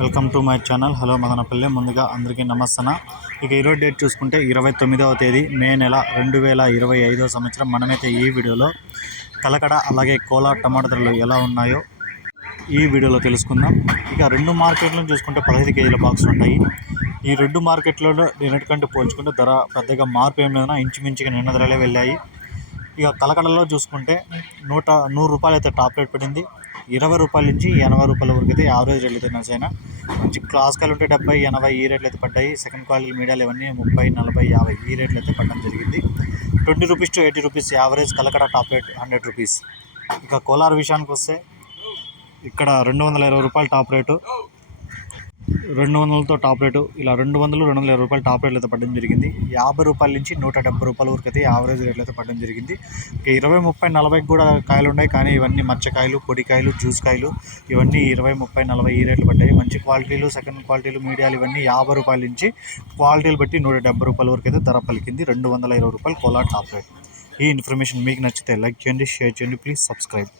Welcome to my channel. Hello Madanapalle. ముందుగా అందరికీ నమస్తన ఇక ఈరోజు డేట్ చూసుకుంటే ఇరవై తొమ్మిదవ తేదీ మే నెల రెండు వేల ఇరవై ఐదవ సంవత్సరం. మనమైతే ఈ వీడియోలో కలకడ అలాగే కోలా టమాటా ధరలు ఎలా ఉన్నాయో ఈ వీడియోలో తెలుసుకుందాం. ఇక రెండు మార్కెట్లను చూసుకుంటే పదహైదు కేజీల బాక్స్ ఉంటాయి. ఈ రెండు మార్కెట్లలో నిన్నటికంటే పోల్చుకుంటే ధర పెద్దగా మార్పు ఏం లేదన్నా ఇంచుమించుగా నిన్న ధరలే వెళ్ళాయి. ఇక కలకడలో చూసుకుంటే నూట నూరు రూపాయలు అయితే టాప్ రేట్ పడింది. ఇరవై రూపాయల నుంచి ఎనభై రూపాయల వరకు అయితే యావరేజ్ రేట్లు అయితే నడిచాయినా మంచి క్లాస్ కాయలు ఉంటే డెబ్బై ఎనభై ఈ రేట్లు అయితే పడ్డాయి. సెకండ్ క్వాలిటీ మీడియాలు ఇవన్నీ ముప్పై నలభై యాభై ఈ రేట్లు అయితే పడడం జరిగింది. Twenty rupees to eighty rupees average Kalakada top rate hundred rupees. ఇక కోలార్ విషయానికి వస్తే ఇక్కడ రెండు వందల ఇరవై రూపాయలు టాప్ రేటు. రెండు వందలతో టాప్ రేటు ఇలా రెండు వందలు రెండు వందల ఇరవై రూపాయలు టాప్ రేట్లు అయితే పడడం జరిగింది. యాభై రూపాయల నుంచి నూట డెబ్బై రూపాయల వరకు అయితే యావరేజ్ రేట్లు అయితే పడడం జరిగింది. ఇరవై ముప్పై నలభైకి కూడా కాయలు ఉన్నాయి కానీ ఇవన్నీ మచ్చకాయలు పొడికాయలు జ్యూస్ కాయలు ఇవన్నీ ఇరవై ముప్పై నలభై ఈ రేట్లు పడ్డాయి. మంచి క్వాలిటీలు సెకండ్ క్వాలిటీలు మీడియాలు ఇవన్నీ యాభై రూపాయల నుంచి క్వాలిటీలు బట్టి నూట డెబ్బై రూపాయల వరకు అయితే ధర పలికింది. రెండు వందల ఇరవై రూపాయలు కోలా టాప్ రేట్. ఈ ఇన్ఫర్మేషన్ మీకు నచ్చితే లైక్ చేయండి షేర్ చేయండి ప్లీజ్ సబ్స్క్రైబ్.